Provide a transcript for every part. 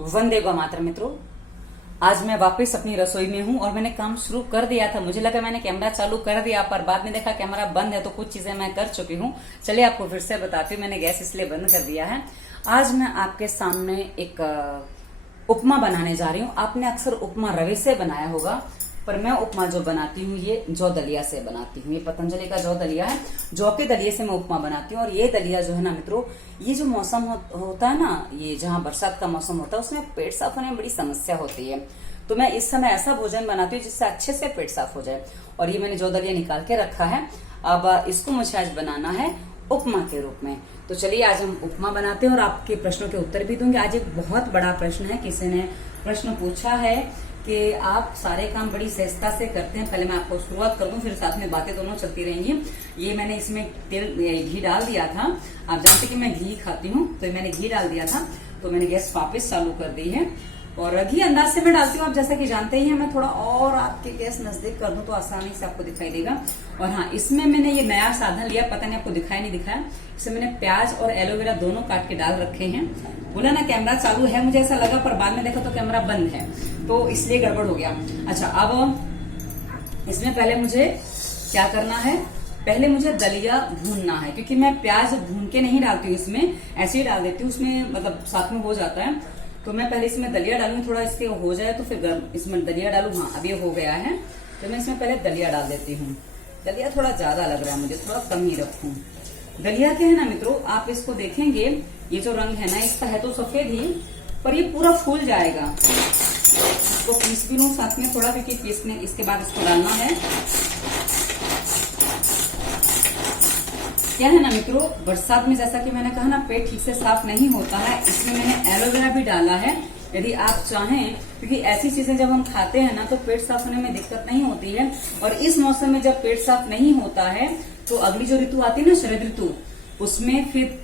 वंदे मातरम मित्रों। आज मैं वापस अपनी रसोई में हूँ और मैंने काम शुरू कर दिया था। मुझे लगा मैंने कैमरा चालू कर दिया, पर बाद में देखा कैमरा बंद है, तो कुछ चीजें मैं कर चुकी हूँ। चलिए आपको फिर से बताती हूँ, मैंने गैस इसलिए बंद कर दिया है। आज मैं आपके सामने एक उपमा बनाने जा रही हूँ। आपने अक्सर उपमा रवे से बनाया होगा, पर मैं उपमा जो बनाती हूँ ये जौ दलिया से बनाती हूँ। ये पतंजलि का जौ दलिया है, जौ के दलिये से मैं उपमा बनाती हूँ। और ये दलिया जो है ना मित्रों, ये जो मौसम होता है ना, ये जहाँ बरसात का मौसम होता है उसमें पेट साफ होने में बड़ी समस्या होती है। तो मैं इस समय ऐसा भोजन बनाती हूँ जिससे अच्छे से पेट साफ हो जाए। और ये मैंने जौ दलिया निकाल के रखा है। अब इसको मुझे आज बनाना है उपमा के रूप में। तो चलिए आज हम उपमा बनाते हैं और आपके प्रश्नों के उत्तर भी दूंगे। आज एक बहुत बड़ा प्रश्न है, किसी ने प्रश्न पूछा है कि आप सारे काम बड़ी सहजता से करते हैं। पहले मैं आपको शुरुआत कर दूं, फिर साथ में बातें दोनों चलती रहेंगी। ये मैंने इसमें घी डाल दिया था। आप जानते कि मैं घी खाती हूँ, तो मैंने घी डाल दिया था। तो मैंने गैस वापस चालू कर दी है और घी अंदाज से मैं डालती हूँ। आप जैसा कि जानते ही हैं, मैं थोड़ा और आपके गैस नजदीक कर दूं तो आसानी से आपको दिखाई देगा। और हाँ, इसमें मैंने ये नया साधन लिया, पता नहीं आपको दिखाई नहीं दिखाया। इसमें मैंने प्याज और एलोवेरा दोनों काट के डाल रखे हैं। बोला ना कैमरा चालू है, मुझे ऐसा लगा, पर बाद में देखा तो कैमरा बंद है, तो इसलिए गड़बड़ हो गया। अच्छा, अब इसमें पहले मुझे क्या करना है, पहले मुझे दलिया भूनना है, क्योंकि मैं प्याज भून के नहीं डालती हूँ इसमें, ऐसे ही डाल देती हूँ, उसमें मतलब साथ में हो जाता है। तो मैं पहले इसमें दलिया डालूंगी, थोड़ा इसके हो जाए तो फिर इसमें दलिया डालू। हाँ, अब ये हो गया है, तो मैं इसमें पहले दलिया डाल देती हूँ। दलिया थोड़ा ज्यादा लग रहा है मुझे, थोड़ा कम ही रखूं। दलिया क्या है ना मित्रों, आप इसको देखेंगे, ये जो रंग है ना इसका है तो सफेद ही, पर ये पूरा फूल जाएगा। इसको पीस भी लूं साथ में थोड़ा, क्योंकि पीसने इसके बाद इसको डालना है। क्या है ना मित्रों, बरसात में जैसा कि मैंने कहा ना, पेट ठीक से साफ नहीं होता है, इसमें मैंने एलोवेरा भी डाला है। यदि आप चाहें, क्योंकि ऐसी चीजें जब हम खाते हैं ना तो पेट साफ होने में दिक्कत नहीं होती है। और इस मौसम में जब पेट साफ नहीं होता है तो अगली जो ऋतु आती है ना, शरद ऋतु, उसमें फिर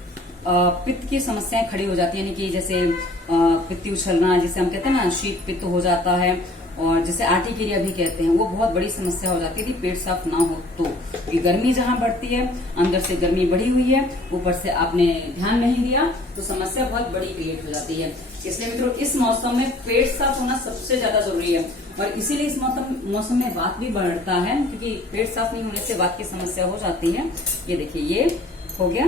पित्त की समस्याएं खड़ी हो जाती है। यानी कि जैसे पित्ती उछलना, जिसे हम कहते हैं ना, शीत पित्त हो जाता है, और जिसे आर्टिकेरिया भी कहते हैं, वो बहुत बड़ी समस्या हो जाती है यदि पेट साफ ना हो तो। ये गर्मी जहाँ बढ़ती है, अंदर से गर्मी बढ़ी हुई है, ऊपर से आपने ध्यान नहीं दिया तो समस्या बहुत बड़ी क्रिएट हो जाती है। इसलिए मित्रों, इस मौसम में पेट साफ होना सबसे ज्यादा जरूरी है। और इसीलिए इस मौसम में वात भी बढ़ता है, क्योंकि पेट साफ नहीं होने से वात की समस्या हो जाती है। ये देखिए, ये हो गया,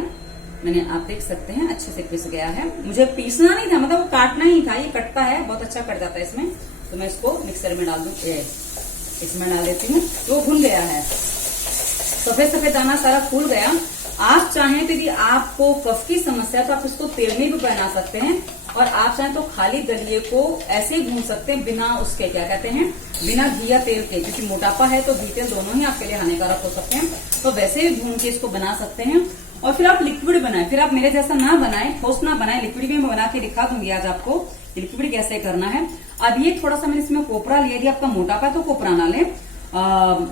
मैंने, आप देख सकते हैं अच्छे से पिस गया है। मुझे पीसना नहीं था, मतलब वो काटना ही था। ये कटता है, बहुत अच्छा कट जाता है इसमें। तो मैं इसको मिक्सर में डाल दूं, इसमें डाल देती हूँ। तो भुन गया है, सफेद सफेद दाना सारा फूल गया। आप चाहें तो यदि आपको कफ की समस्या है तो आप इसको तेल में भी बना सकते हैं, और आप चाहें तो खाली दलिये को ऐसे ही भून सकते हैं, बिना उसके, क्या कहते हैं, बिना घी या तेल के। क्योंकि मोटापा है तो घी तेल दोनों ही आपके लिए हानिकारक हो सकते हैं। तो वैसे ही भून के इसको बना सकते हैं। और फिर आप लिक्विड बनाएं, फिर आप मेरे जैसा ना बनाएं, ठोस ना बनाएं, लिक्विड भी मैं बना के दिखा दूंगी आज आपको लिक्विड कैसे करना है। अब ये थोड़ा सा मैंने इसमें कोपरा लिया। यदि आपका मोटापा है तो कोपरा ना लें,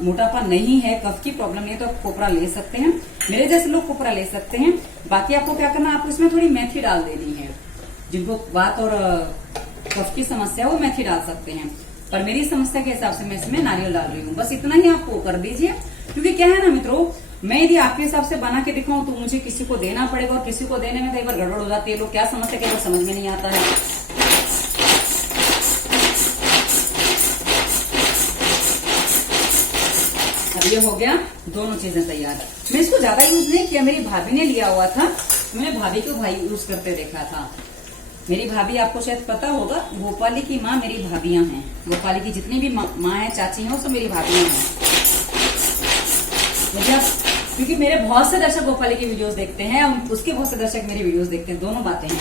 मोटापा नहीं है, कफ की प्रॉब्लम नहीं है, तो आप कोपरा ले सकते हैं। मेरे जैसे लोग कोपरा ले सकते हैं। बाकी आपको क्या करना है, आपको इसमें थोड़ी मेथी डाल देनी है। जिनको वात और कफ की समस्या है वो मेथी डाल सकते हैं, पर मेरी समस्या के हिसाब से मैं इसमें नारियल डाल रही हूँ। बस इतना ही आपको कर दीजिए। क्योंकि क्या है ना मित्रों, मैं यदि आपके हिसाब से बना के दिखाऊं तो मुझे किसी को देना पड़ेगा, और किसी को देने में तो एक बार गड़बड़ हो जाती है। लोग क्या समझते हैं, समझ में नहीं आता है। अब ये हो गया, दोनों चीजें तैयार। मैं इसको ज्यादा यूज नहीं किया, मेरी भाभी ने लिया हुआ था, मैंने भाभी को भाई यूज करते देखा था। मेरी भाभी, आपको शायद पता होगा, भोपाली की माँ मेरी भाभियां हैं। भोपाली की जितनी भी माँ है, चाची हैं, वो सब मेरी भाभियां हैं। क्योंकि मेरे बहुत से दर्शक भोपाली की वीडियोस देखते हैं, उसके बहुत से दर्शक मेरी वीडियोस देखते हैं, दोनों बातें हैं।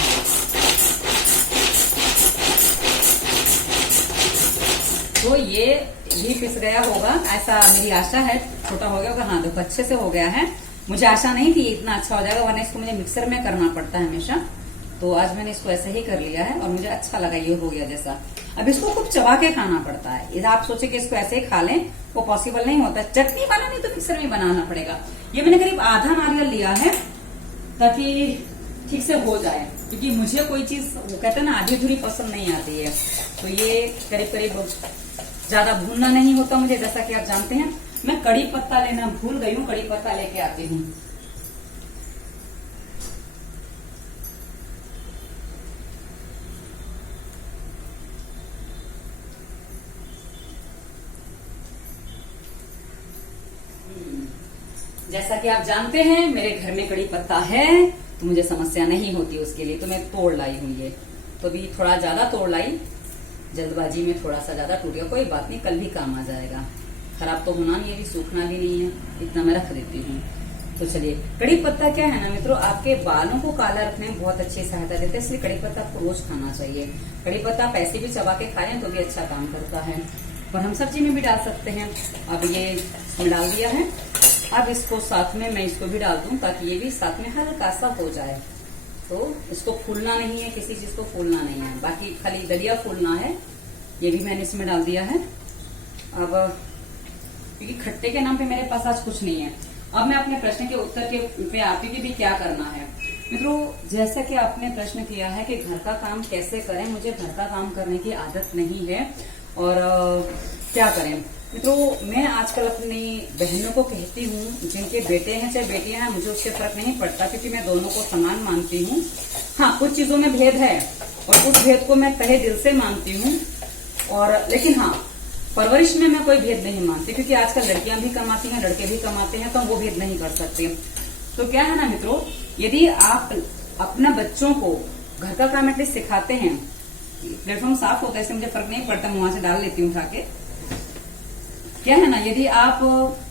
तो ये भी पिस गया होगा, ऐसा मेरी आशा है। छोटा हो गया होगा, हाँ देखो अच्छे से हो गया है। मुझे आशा नहीं थी इतना अच्छा हो जाएगा, वरना इसको मुझे मिक्सर में करना पड़ता है हमेशा। तो आज मैंने इसको ऐसे ही कर लिया है और मुझे अच्छा लगा, ये हो गया जैसा। अब इसको खूब चबा के खाना पड़ता है। यदि आप सोचे कि इसको ऐसे ही खा लें, वो पॉसिबल नहीं होता। चटनी बनानी तो मिक्सर में बनाना पड़ेगा। ये मैंने करीब आधा नारियल लिया है, ताकि ठीक से हो जाए। क्योंकि मुझे कोई चीज, वो कहते हैं ना, आधी अधूरी पसंद नहीं आती है। तो ये करीब करीब ज्यादा भूनना नहीं होता मुझे, जैसा कि आप जानते हैं। मैं कड़ी पत्ता लेना भूल गई हूँ, कड़ी पत्ता लेके आती हूँ। जैसा कि आप जानते हैं मेरे घर में कड़ी पत्ता है, तो मुझे समस्या नहीं होती उसके लिए, तो मैं तोड़ लाई हूँ ये। तो अभी थोड़ा ज्यादा तोड़ लाई, जल्दबाजी में थोड़ा सा ज्यादा टूट गया, कोई बात नहीं, कल भी काम आ जाएगा। खराब तो होना नहीं है, अभी सूखना भी नहीं है, इतना मैं रख देती हूँ। तो चलिए, कड़ी पत्ता क्या है ना मित्रों, आपके बालों को काला रखने में बहुत अच्छी सहायता देता है, इसलिए कड़ी पत्ता आपको रोज खाना चाहिए। कड़ी पत्ता आप ऐसे भी चबा के खाएं तो भी अच्छा काम करता है, और हम सब्जी में भी डाल सकते हैं। अब ये इसमें डाल दिया है, अब इसको साथ में मैं इसको भी डाल दूं ताकि ये भी साथ में हल्का सा हो जाए। तो इसको फूलना नहीं है, किसी चीज को फूलना नहीं है, बाकी खाली दलिया फूलना है। ये भी मैंने इसमें डाल दिया है। अब क्योंकि खट्टे के नाम पे मेरे पास आज कुछ नहीं है, अब मैं अपने प्रश्न के उत्तर के पे आती कि भी क्या करना है। मित्रों, जैसा कि आपने प्रश्न किया है कि घर का काम कैसे करें, मुझे घर का काम करने की आदत नहीं है और क्या करें। मित्रों, मैं आजकल अपनी बहनों को कहती हूँ, जिनके बेटे हैं चाहे बेटियां हैं, मुझे उससे फर्क नहीं पड़ता, क्योंकि मैं दोनों को समान मानती हूँ। हाँ, कुछ चीजों में भेद है और कुछ भेद को मैं तहे दिल से मानती हूँ, और लेकिन हाँ, परवरिश में मैं कोई भेद नहीं मानती, क्योंकि आजकल लड़कियां भी कमाती हैं, लड़के भी कमाते हैं, तो हम वो भेद नहीं कर सकते। तो क्या है ना मित्रों, यदि आप अपना बच्चों को घर का काम एटलीस्ट सिखाते हैं, प्लेटफॉर्म साफ होता है इससे मुझे फर्क नहीं पड़ता, मैं वहां से डाल लेती हूँ उठा के। क्या है ना, यदि आप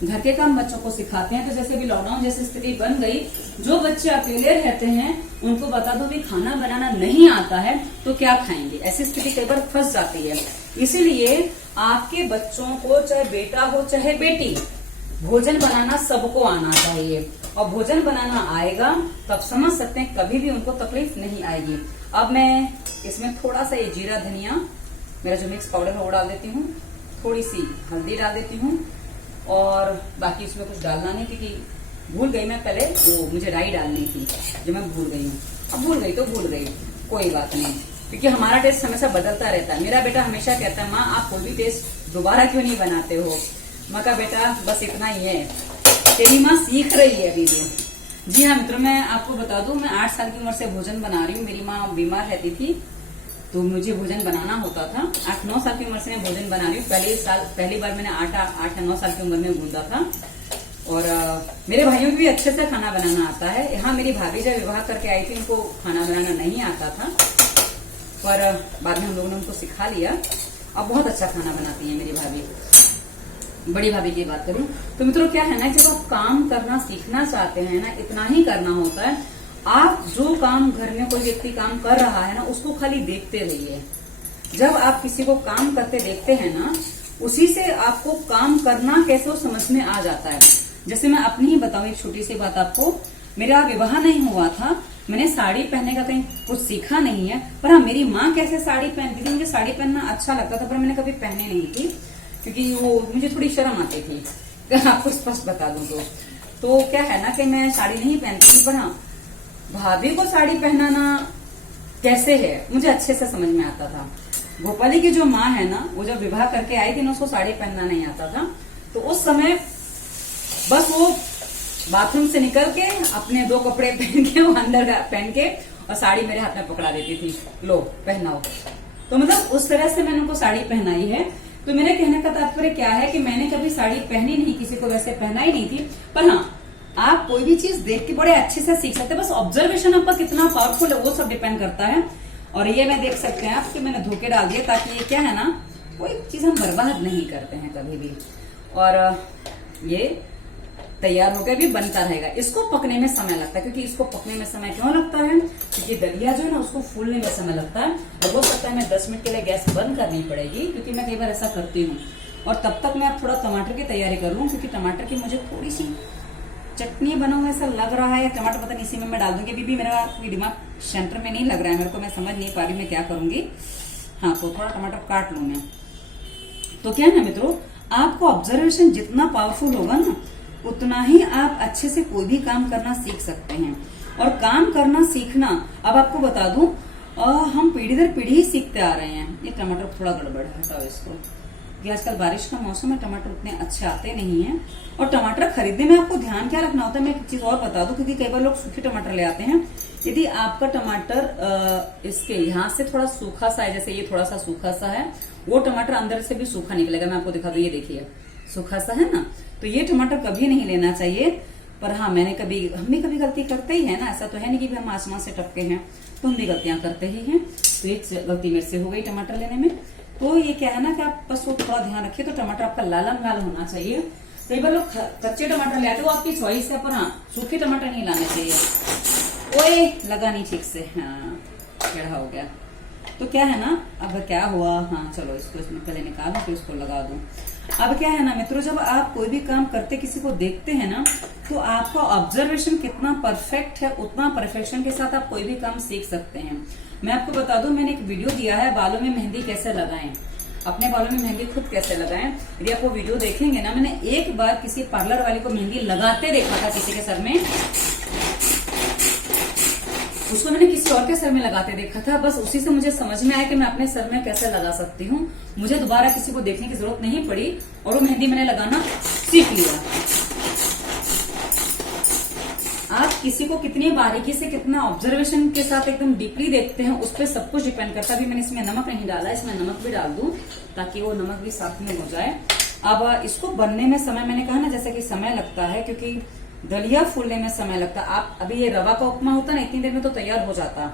घर के काम बच्चों को सिखाते हैं, तो जैसे अभी लॉकडाउन जैसी स्थिति बन गई, जो बच्चे अकेले रहते हैं उनको बता दो भी खाना बनाना नहीं आता है तो क्या खाएंगे, ऐसी स्थिति कई बार फंस जाती है। इसीलिए आपके बच्चों को, चाहे बेटा हो चाहे बेटी, भोजन बनाना सबको आना चाहिए, और भोजन बनाना आएगा तब समझ सकते हैं कभी भी उनको तकलीफ नहीं आएगी। अब मैं इसमें थोड़ा सा ये जीरा धनिया, मेरा जो मिक्स पाउडर है वो डाल देती हूँ, थोड़ी सी हल्दी डाल देती हूँ, और बाकी इसमें कुछ डालना नहीं, क्योंकि भूल गई मैं पहले, वो मुझे राई डालनी थी जो मैं भूल गई हूँ। अब भूल गई तो भूल गई, कोई बात नहीं, क्योंकि हमारा टेस्ट हमेशा बदलता रहता है। मेरा बेटा हमेशा कहता है, माँ आप कोई भी टेस्ट दोबारा क्यों नहीं बनाते हो। माँ का बेटा बस इतना ही है, तेरी माँ सीख रही है अभी भी। जी हाँ मित्रों, मैं आपको बता दूं, मैं 8 साल की उम्र से भोजन बना रही हूँ। मेरी माँ बीमार रहती थी तो मुझे भोजन बनाना होता था। 8-9 साल की उम्र से मैं भोजन बना रही हूँ। पहली बार मैंने आटा 8-9 साल की उम्र में गूंदा था, और मेरे भाइयों को भी अच्छे से खाना बनाना आता है। यहाँ मेरी भाभी जब विवाह करके आई थी, उनको खाना बनाना नहीं आता था, पर बाद में हम लोगों ने उनको सिखा लिया। अब बहुत अच्छा खाना बनाती है मेरी भाभी, बड़ी भाभी की बात करूं तो मित्रों क्या है ना, जब आप काम करना सीखना चाहते हैं ना, इतना ही करना होता है। आप जो काम घर में कोई व्यक्ति काम कर रहा है ना, उसको खाली देखते रहिए। जब आप किसी को काम करते देखते हैं ना, उसी से आपको काम करना कैसे वो समझ में आ जाता है। जैसे मैं अपनी ही बताऊं एक छोटी सी बात आपको, मेरा विवाह नहीं हुआ था, मैंने साड़ी पहनने का कहीं कुछ सीखा नहीं है, पर हाँ मेरी माँ कैसे साड़ी पहनती थी, मुझे साड़ी पहनना अच्छा लगता था, पर मैंने कभी पहने नहीं थी, क्योंकि वो मुझे थोड़ी शर्म आती थी। आपको स्पष्ट बता दूं तो क्या है ना कि मैं साड़ी नहीं पहनती थी, पर हाँ भाभी को साड़ी पहनाना कैसे है मुझे अच्छे से समझ में आता था। गोपाली की जो माँ है ना, वो जब विवाह करके आई थी ना, उसको साड़ी पहनना नहीं आता था, तो उस समय बस वो बाथरूम से निकल के अपने 2 कपड़े पहन के, वो अंदर पहन के, और साड़ी मेरे हाथ में पकड़ा देती थी, लो पहनाओ। तो मतलब उस तरह से मैंने उनको साड़ी पहनाई है। तो मेरे कहने का तात्पर्य क्या है कि मैंने कभी साड़ी पहनी नहीं, किसी को वैसे पहनाई नहीं थी, पर हाँ आप कोई भी चीज देख के बड़े अच्छे से सीख सकते हैं। बस ऑब्जर्वेशन आपका कितना पावरफुल है वो सब डिपेंड करता है। और ये मैं देख सकते हैं आप कि मैंने धोके डाल दिया, ताकि ये क्या है ना, कोई चीज हम बर्बाद नहीं करते हैं कभी भी। और ये तैयार होकर भी बनता रहेगा। इसको पकने में समय लगता है, क्योंकि इसको पकने में समय क्यों लगता है, क्योंकि दलिया जो है ना उसको फूलने में समय लगता है। और हो सकता है मैं 10 मिनट के लिए गैस बंद करनी पड़ेगी, क्योंकि मैं कई बार ऐसा करती हूँ। और तब तक मैं थोड़ा टमाटर की तैयारी कर लूँ, क्योंकि टमाटर की मुझे थोड़ी सी चटनी बनाऊं ऐसा लग रहा है, या टमाटर पता नहीं इसी में मैं डाल दूंगी। अभी भी मेरा दिमाग सेंटर में नहीं लग रहा है मेरे को, मैं समझ नहीं पा रही मैं क्या करूंगी। हाँ, तो थोड़ा टमाटर काट लूं मैं। तो क्या है ना मित्रों, आपको ऑब्जर्वेशन जितना पावरफुल होगा ना, उतना ही आप अच्छे से कोई भी काम करना सीख सकते हैं। और काम करना सीखना, अब आपको बता दूं, हम पीढ़ी दर पीढ़ी ही सीखते आ रहे हैं। ये टमाटर थोड़ा गड़बड़ है, हटाओ इसको। कि आजकल बारिश का मौसम है, टमाटर उतने अच्छे आते नहीं हैं। और टमाटर खरीदने में आपको ध्यान क्या रखना होता है, मैं एक चीज और बता दूं, क्योंकि कई बार लोग सूखे टमाटर ले आते हैं। यदि आपका टमाटर इसके यहाँ से थोड़ा सूखा सा है, जैसे ये थोड़ा सा सूखा सा है, वो टमाटर अंदर से भी सूखा निकलेगा। मैं आपको दिखा दूं, ये देखिए सूखा सा है ना, तो ये टमाटर कभी नहीं लेना चाहिए। पर हाँ मैंने हम भी कभी गलती करते ही है ना, ऐसा तो है नहीं कि हम आसमान से टपके हैं, तो हम भी गलतियां करते ही हैं। तो एक गलती मेरे से हो गई टमाटर लेने में। तो ये क्या है ना कि आप बस वो थोड़ा ध्यान रखिए, तो टमाटर आपका लालम लाल होना चाहिए। कई बार लोग कच्चे टमाटर ले आते हैं, वो आपकी चॉइस है, पर हाँ सूखे टमाटर नहीं लाने चाहिए। ओए लगा नहीं ठीक से, हाँ टेढ़ा हो गया। तो क्या है ना, अब क्या हुआ, हाँ चलो इसको इसमें पहले निकालूं तो इसको लगा दूं। अब क्या है ना मित्रों, जब आप कोई भी काम करते किसी को देखते हैं ना, तो आपका ऑब्जर्वेशन कितना परफेक्ट है, उतना परफेक्शन के साथ आप कोई भी काम सीख सकते हैं। मैं आपको बता दूं, मैंने एक वीडियो दिया है बालों में मेहंदी कैसे लगाएं, अपने बालों में मेहंदी खुद कैसे लगाएं। यदि आप वो वीडियो देखेंगे ना, मैंने एक बार किसी पार्लर वाले को मेहंदी लगाते देखा था किसी के सर में, उसको मैंने किसी और के सर में लगाते देखा था। बस उसी से मुझे समझ में आया कि मैं अपने सर में कैसे लगा सकती हूँ। मुझे दोबारा किसी को देखने की जरूरत नहीं पड़ी और वो मेहंदी मैंने लगाना सीख लिया। आप किसी को कितनी बारीकी से, कितना ऑब्जर्वेशन के साथ एकदम डीपली देखते हैं, उस पर सब कुछ डिपेंड करता है। अभी मैंने इसमें नमक नहीं डाला, इसमें नमक भी डाल दूं ताकि वो नमक भी साथ में हो जाए। अब इसको बनने में समय, मैंने कहा ना जैसे कि समय लगता है, क्योंकि दलिया फूलने में समय लगता है। आप अभी ये रवा का उपमा होता है ना, इतनी देर में तो तैयार हो जाता,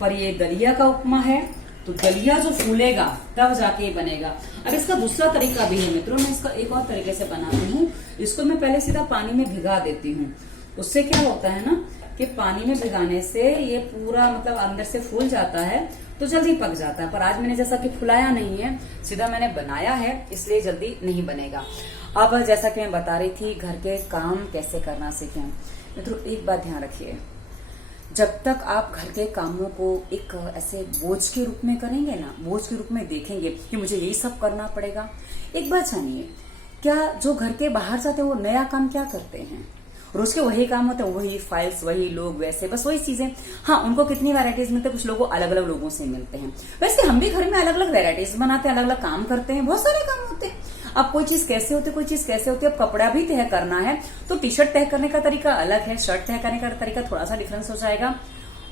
पर ये दलिया का उपमा है, तो दलिया जो फूलेगा तब जाके ये बनेगा। अब इसका दूसरा तरीका भी है मित्रों, मैं इसका एक और तरीके से बनाती हूँ। इसको मैं पहले सीधा पानी में भिगा देती हूँ। उससे क्या होता है ना कि पानी में भिगाने से ये पूरा मतलब अंदर से फूल जाता है, तो जल्दी पक जाता है। पर आज मैंने जैसा कि फुलाया नहीं है, सीधा मैंने बनाया है, इसलिए जल्दी नहीं बनेगा। अब जैसा कि मैं बता रही थी, घर के काम कैसे करना सीखें। मित्रों एक बात ध्यान रखिए, जब तक आप घर के कामों को एक ऐसे बोझ के रूप में करेंगे ना, बोझ के रूप में देखेंगे कि मुझे यही सब करना पड़ेगा। एक बात जानिए, क्या जो घर के बाहर जाते हैं वो नया काम क्या करते हैं? रोज के वही काम होते हैं, वही फाइल्स, वही लोग, वैसे बस वही चीजें। हाँ उनको कितनी वैरायटीज मिलते हैं, कुछ लोगों अलग अलग लोगों से मिलते हैं। वैसे हम भी घर में अलग अलग वैरायटीज बनाते हैं, अलग अलग काम करते हैं, बहुत सारे काम होते हैं। अब कोई चीज कैसे होती है, कोई चीज कैसे होती है। अब कपड़ा भी तय करना है तो टी शर्ट तय करने का तरीका अलग है, शर्ट तय करने का तरीका थोड़ा सा डिफरेंस हो जाएगा,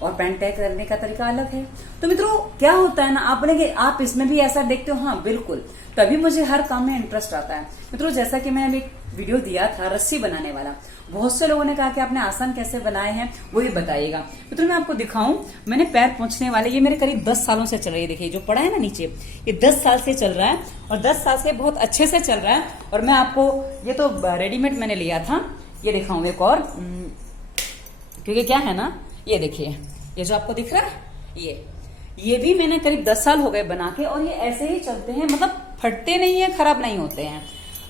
और पैंट तय करने का तरीका अलग है। तो मित्रों क्या होता है ना, आप बोलेंगे आप इसमें भी ऐसा देखते हो? हाँ बिल्कुल, तभी मुझे हर काम में इंटरेस्ट आता है। मित्रों जैसा कि मैंने अभी वीडियो दिया था रस्सी बनाने वाला, बहुत से लोगों ने कहा कि आपने आसान कैसे बनाए हैं, वो ही बताइएगा। मित्रों मैं आपको दिखाऊं, मैंने पैर पोंछने वाले, ये मेरे करीब 10 सालों से चल रही है। देखिए जो पड़ा है ना नीचे, ये 10 साल से चल रहा है, और 10 साल से बहुत अच्छे से चल रहा है। और मैं आपको, ये तो रेडीमेड मैंने लिया था, ये दिखाऊं एक और, क्योंकि क्या है ना, ये देखिए ये जो आपको दिख रहा है, ये भी मैंने करीब 10 साल हो गए बना के, और ये ऐसे ही चलते हैं, मतलब फटते नहीं है, खराब नहीं होते हैं।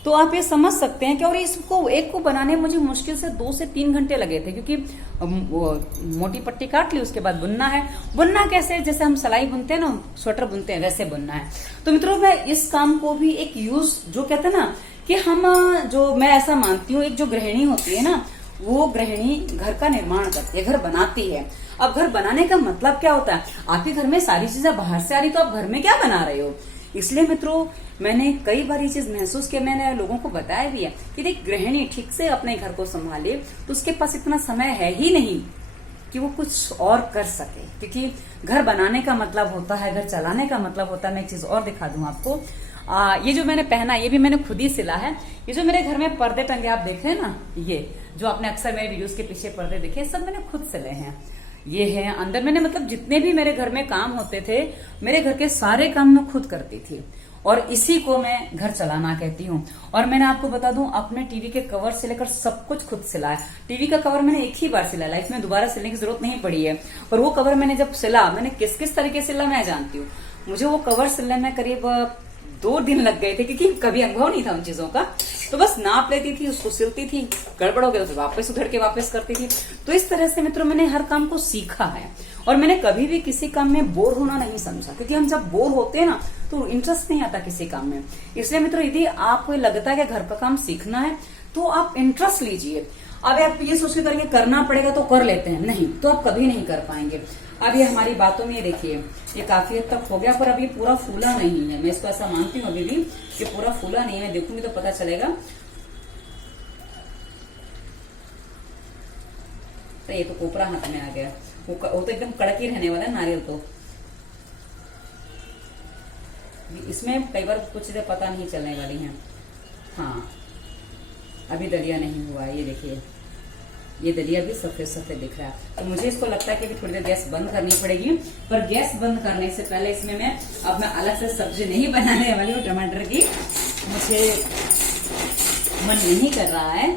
तो आप ये समझ सकते हैं कि, और इसको एक को बनाने में मुझे मुश्किल से 2 से 3 घंटे लगे थे, क्योंकि मोटी पट्टी काट ली, उसके बाद बुनना है। बुनना कैसे, जैसे हम सिलाई बुनते हैं ना, स्वेटर बुनते हैं, वैसे बुनना है। तो मित्रों मैं इस काम को भी एक यूज, जो कहते हैं ना कि हम, जो मैं ऐसा मानती हूँ, एक जो गृहिणी होती है ना, वो गृहिणी घर का निर्माण करती है, घर बनाती है। अब घर बनाने का मतलब क्या होता है, आपके घर में सारी चीजें बाहर से आ रही, तो आप घर में क्या बना रहे हो। इसलिए मित्रों मैंने कई बार ये चीज महसूस किया, मैंने लोगों को बताया भी है कि देख गृहिणी ठीक से अपने घर को संभाले तो उसके पास इतना समय है ही नहीं कि वो कुछ और कर सके, क्योंकि घर बनाने का मतलब होता है, घर चलाने का मतलब होता है। मैं एक चीज और दिखा दूं आपको, ये जो मैंने पहना, ये भी मैंने खुद ही सिला है। ये जो मेरे घर में पर्दे टंगे आप देख रहे हैं ना, ये जो आपने अक्सर मेरे वीडियोस के पीछे पर्दे देखे, सब मैंने खुद सिले हैं। ये है अंदर, मैंने मतलब जितने भी मेरे घर में काम होते थे, मेरे घर के सारे काम मैं खुद करती थी, और इसी को मैं घर चलाना कहती हूँ। और मैंने आपको बता दूं, अपने टीवी के कवर से लेकर सब कुछ खुद सिला है। टीवी का कवर मैंने एक ही बार सिला, लाइफ में दोबारा सिलने की जरूरत नहीं पड़ी है। और वो कवर मैंने जब सिला, मैंने किस किस तरीके से सिला मैं जानती हूँ। मुझे वो कवर सिलने में करीब 2 दिन लग गए थे, क्योंकि कभी अनुभव नहीं था उन चीजों का। तो बस नाप लेती थी, उसको सिलती थी, गड़बड़ हो गया तो वापस उधड़ के वापस करती थी। तो इस तरह से मित्रों मैंने हर काम को सीखा है, और मैंने कभी भी किसी काम में बोर होना नहीं समझा, क्योंकि हम जब बोर होते हैं ना तो इंटरेस्ट नहीं आता किसी काम में। इसलिए मित्रों यदि आपको लगता है कि घर का काम सीखना है तो आप इंटरेस्ट लीजिए। अब आप ये सोच के करेंगे करना पड़ेगा तो कर लेते हैं, नहीं तो आप कभी नहीं कर पाएंगे। अब ये हमारी बातों में देखिए, ये काफी हद तक हो गया, पर अभी पूरा फूला नहीं है। मैं इसको ऐसा मानती हूँ अभी भी कि पूरा फूला नहीं है, देखूंगी तो पता चलेगा। तो ये तो कोपरा हाथ में आ गया, वो तो एकदम कड़क ही रहने वाला है नारियल। तो इसमें कई बार कुछ चीजें पता नहीं चलने वाली हैं। हाँ अभी दलिया नहीं हुआ, ये देखिए ये दलिया भी सफेद सफेद दिख रहा है। तो मुझे इसको लगता है कि भी थोड़ी देर गैस बंद करनी पड़ेगी। पर गैस बंद करने से पहले इसमें मैं अलग से सब्जी नहीं बनाने वाली हूँ टमाटर की। मुझे मन नहीं कर रहा है,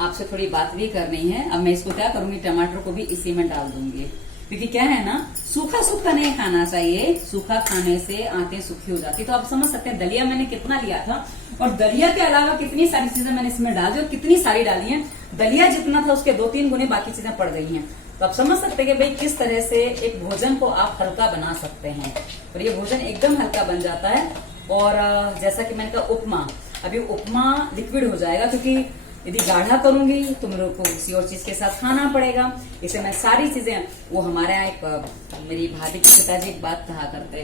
आपसे थोड़ी बात भी करनी है। अब मैं इसको क्या करूंगी, टमाटर को भी इसी में डाल दूंगी, क्योंकि क्या है ना, सूखा सूखा नहीं खाना चाहिए। सूखा खाने से आंतें सूखी हो जाती। तो आप समझ सकते हैं दलिया मैंने कितना लिया था, और दलिया के अलावा कितनी सारी चीजें मैंने इसमें डाल दी, और कितनी सारी डाली है। दलिया जितना था उसके 2-3 गुने बाकी चीजें पड़ गई हैं। तो आप समझ सकते हैं कि भाई किस तरह से एक भोजन को आप हल्का बना सकते हैं। और ये भोजन एकदम हल्का बन जाता है। और जैसा कि मैंने कहा उपमा, अभी उपमा लिक्विड हो जाएगा, क्योंकि यदि गाढ़ा करूंगी तो मेरे को किसी और चीज के साथ खाना पड़ेगा। इसे मैं सारी चीजें, वो हमारे यहाँ एक मेरी भाभी के पिताजी एक बात कहा करते,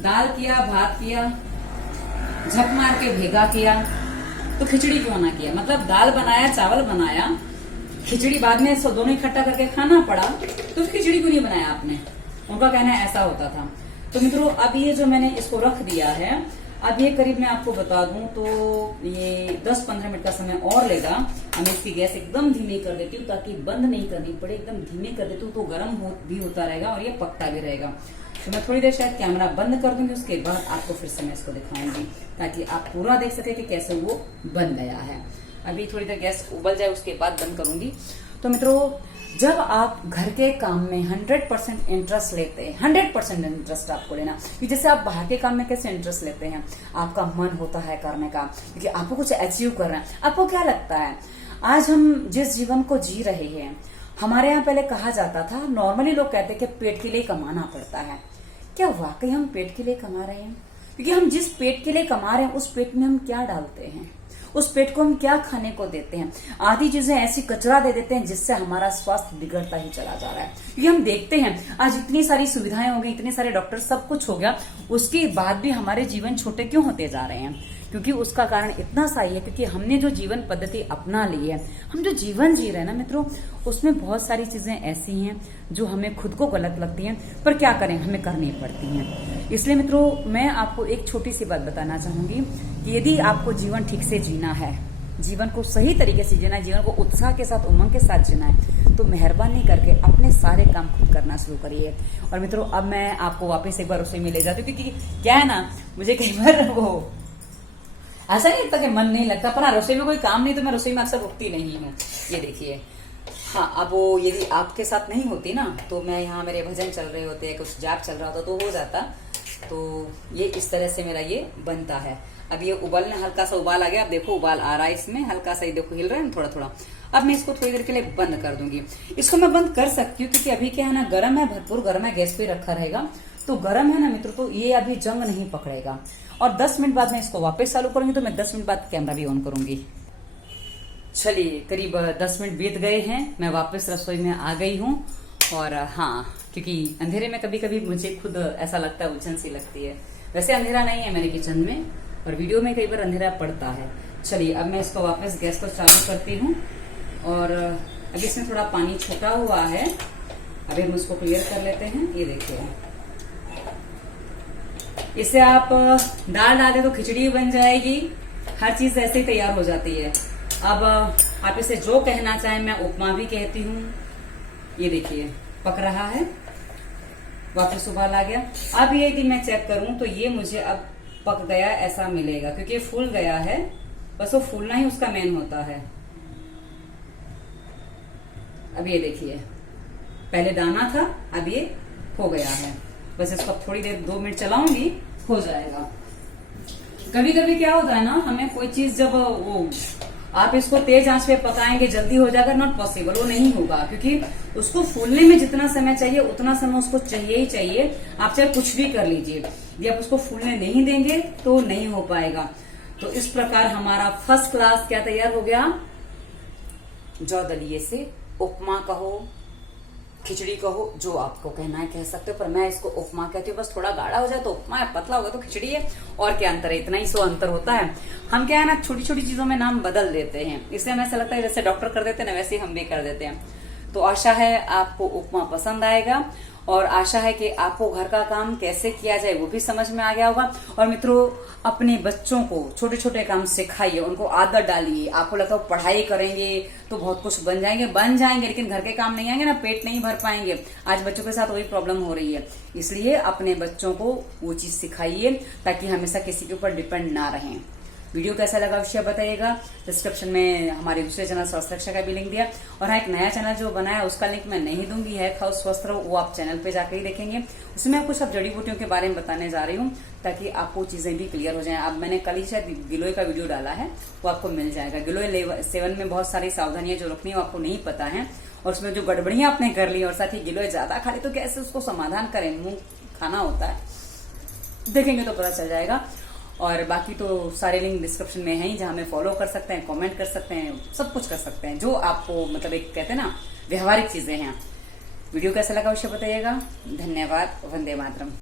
दाल किया, भात किया, झक मार के भेगा किया तो खिचड़ी क्यों ना किया। मतलब दाल बनाया, चावल बनाया, खिचड़ी बाद में दोनों इकट्ठा करके खाना पड़ा, तो खिचड़ी क्यों नहीं बनाया आपने। उनका कहना ऐसा होता था। तो मित्रों, अब ये जो मैंने इसको रख दिया है, अब ये करीब मैं आपको बता दूं तो ये 10-15 मिनट का समय और लेगा। मैं इसकी गैस एकदम धीमी कर देती हूँ, ताकि बंद नहीं करनी पड़े। एकदम धीमी कर देती हूँ तो गर्म भी होता रहेगा और ये पकता भी रहेगा। तो मैं थोड़ी देर शायद कैमरा बंद कर दूंगी, उसके बाद आपको फिर से मैं इसको दिखाऊंगी, ताकि आप पूरा देख सके कि कैसे वो बन गया है। अभी थोड़ी देर गैस उबल जाए, उसके बाद बंद करूंगी। तो मित्रों, जब आप घर के काम में 100% इंटरेस्ट लेते हैं, 100% इंटरेस्ट आपको लेना, कि जैसे आप बाहर के काम में कैसे इंटरेस्ट लेते हैं, आपका मन होता है करने का, क्योंकि आपको कुछ अचीव करना है। आपको क्या लगता है, आज हम जिस जीवन को जी रहे हैं, हमारे यहाँ पहले कहा जाता था, नॉर्मली लोग कहते हैं कि पेट के लिए कमाना पड़ता है। क्या वाकई हम पेट के लिए कमा रहे हैं? क्योंकि हम जिस पेट के लिए कमा रहे हैं, उस पेट में हम क्या डालते हैं, उस पेट को हम क्या खाने को देते हैं। आधी चीजें ऐसी कचरा दे देते हैं जिससे हमारा स्वास्थ्य बिगड़ता ही चला जा रहा है। क्योंकि हम देखते हैं आज इतनी सारी सुविधाएं हो गई, इतने सारे डॉक्टर, सब कुछ हो गया, उसके बाद भी हमारे जीवन छोटे क्यों होते जा रहे हैं। क्योंकि उसका कारण इतना सा ही है, क्योंकि हमने जो जीवन पद्धति अपना ली है, हम जो जीवन जी रहे हैं ना मित्रों, उसमें बहुत सारी चीजें ऐसी हैं जो हमें खुद को गलत लगती हैं, पर क्या करें, हमें करनी पड़ती हैं। इसलिए मित्रों, मैं आपको एक छोटी सी बात बताना चाहूंगी कि यदि आपको जीवन ठीक से जीना है, जीवन को सही तरीके से जीना है, जीवन को उत्साह के साथ, उमंग के साथ जीना है, तो मेहरबानी करके अपने सारे काम खुद करना शुरू करिए। और मित्रों, अब मैं आपको वापस एक बार रसोई में ले जाती हूँ, क्योंकि क्या है ना, मुझे कई बार वो ऐसा नहीं लगता कि मन नहीं लगता, पर रसोई में कोई काम नहीं तो मैं रसोई में अक्सर रुकती नहीं हूँ। ये देखिए, हाँ, अब वो यदि आपके साथ नहीं होती ना, तो मैं यहाँ, मेरे भजन चल रहे होते हैं, कुछ जाप चल रहा होता तो हो जाता। तो ये इस तरह से मेरा ये बनता है। अब ये उबलने, हल्का सा उबाल आ गया, अब देखो उबाल आ रहा है इसमें, हल्का सा ही देखो हिल रहा है थोड़ा थोड़ा। अब मैं इसको थोड़ी देर के लिए बंद कर दूंगी। इसको मैं बंद कर सकती हूँ, क्योंकि अभी क्या है ना, गर्म है, भरपूर गर्म है, गैस पे रखा रहेगा, तो गर्म है ना मित्रों, तो ये अभी जंग नहीं पकड़ेगा। और 10 मिनट बाद मैं इसको वापस चालू करूंगी, तो मैं 10 मिनट बाद कैमरा भी ऑन करूंगी। चलिए, करीब 10 मिनट बीत गए हैं, मैं वापस रसोई में आ गई हूँ। और हाँ, क्योंकि अंधेरे में कभी कभी मुझे खुद ऐसा लगता है, उलझन सी लगती है। वैसे अंधेरा नहीं है मेरे किचन में, और वीडियो में कई बार अंधेरा पड़ता है। चलिए, अब मैं इसको वापस गैस को चालू करती हूँ। और अभी इसमें थोड़ा पानी छूटा हुआ है, अभी हम उसको क्लियर कर लेते हैं। ये देखिए, इससे आप दाल डाल दे तो खिचड़ी बन जाएगी, हर चीज ऐसे ही तैयार हो जाती है। अब आप इसे जो कहना चाहें, मैं उपमा भी कहती हूँ। ये देखिए, पक रहा है, वापस उबाल आ गया। अब ये यदि मैं चेक करूं तो ये मुझे अब पक गया ऐसा मिलेगा, क्योंकि ये फूल गया है। बस वो फूलना ही उसका मेन होता है। अब ये देखिए, पहले दाना था, अब ये हो गया है। बस इसको थोड़ी देर 2 मिनट चलाऊंगी, हो जाएगा। कभी कभी क्या होता है ना, हमें कोई चीज जब वो आप इसको तेज आंच पे पकाएंगे जल्दी हो जाएगा, नॉट पॉसिबल, वो नहीं होगा। क्योंकि उसको फूलने में जितना समय चाहिए उतना समय उसको चाहिए ही चाहिए। आप चाहे कुछ भी कर लीजिए, यदि आप उसको फूलने नहीं देंगे तो नहीं हो पाएगा। तो इस प्रकार हमारा फर्स्ट क्लास क्या तैयार हो गया, जौ दलिये से उपमा कहो, खिचड़ी कहो, जो आपको कहना है कह सकते हो, पर मैं इसको उपमा कहती हूँ। बस थोड़ा गाढ़ा हो जाए तो उपमा है, पतला होगा तो खिचड़ी है, और क्या अंतर है, इतना ही सो अंतर होता है। हम क्या है ना, छोटी छोटी चीजों में नाम बदल देते हैं, इससे हमें ऐसा लगता है जैसे डॉक्टर कर देते हैं ना, वैसे ही हम भी कर देते हैं। तो आशा है आपको उपमा पसंद आएगा। और आशा है कि आपको घर का काम कैसे किया जाए वो भी समझ में आ गया होगा। और मित्रों, अपने बच्चों को छोटे छोटे काम सिखाइए, उनको आदत डालिए। आपको लगता है पढ़ाई करेंगे तो बहुत कुछ बन जाएंगे, लेकिन घर के काम नहीं आएंगे ना, पेट नहीं भर पाएंगे। आज बच्चों के साथ वही प्रॉब्लम हो रही है। इसलिए अपने बच्चों को वो चीज सिखाइए ताकि हमेशा किसी के ऊपर डिपेंड ना रहें। वीडियो कैसा लगा विषय बताइएगा। डिस्क्रिप्शन में हमारे दूसरे चैनल स्वास्थ्य रक्षा का भी लिंक दिया, और हाँ, एक नया चैनल जो बनाया उसका लिंक मैं नहीं दूंगी, है खाओ स्वस्थ रहो, वो आप चैनल पे जाकर ही देखेंगे। उसमें आपको सब जड़ी बूटियों के बारे में बताने जा रही हूँ ताकि आपको चीजें भी क्लियर हो जाएं। अब मैंने कल ही शायद गिलोय का वीडियो डाला है, वो आपको मिल जाएगा। गिलोय 7 में बहुत सारी सावधानियां जो रखनी है वो आपको नहीं पता है, और उसमें जो गड़बड़ियां आपने कर ली, और साथ ही गिलोय ज्यादा खा ली तो कैसे उसको समाधान करें, मुंह खाना होता है, देखेंगे तो पता चल जाएगा। और बाकी तो सारे लिंक डिस्क्रिप्शन में है ही, जहां में फॉलो कर सकते हैं, कमेंट कर सकते हैं, सब कुछ कर सकते हैं जो आपको मतलब एक कहते हैं ना व्यवहारिक चीजें हैं। वीडियो कैसा लगा विषय बताइएगा। धन्यवाद। वंदे मातरम।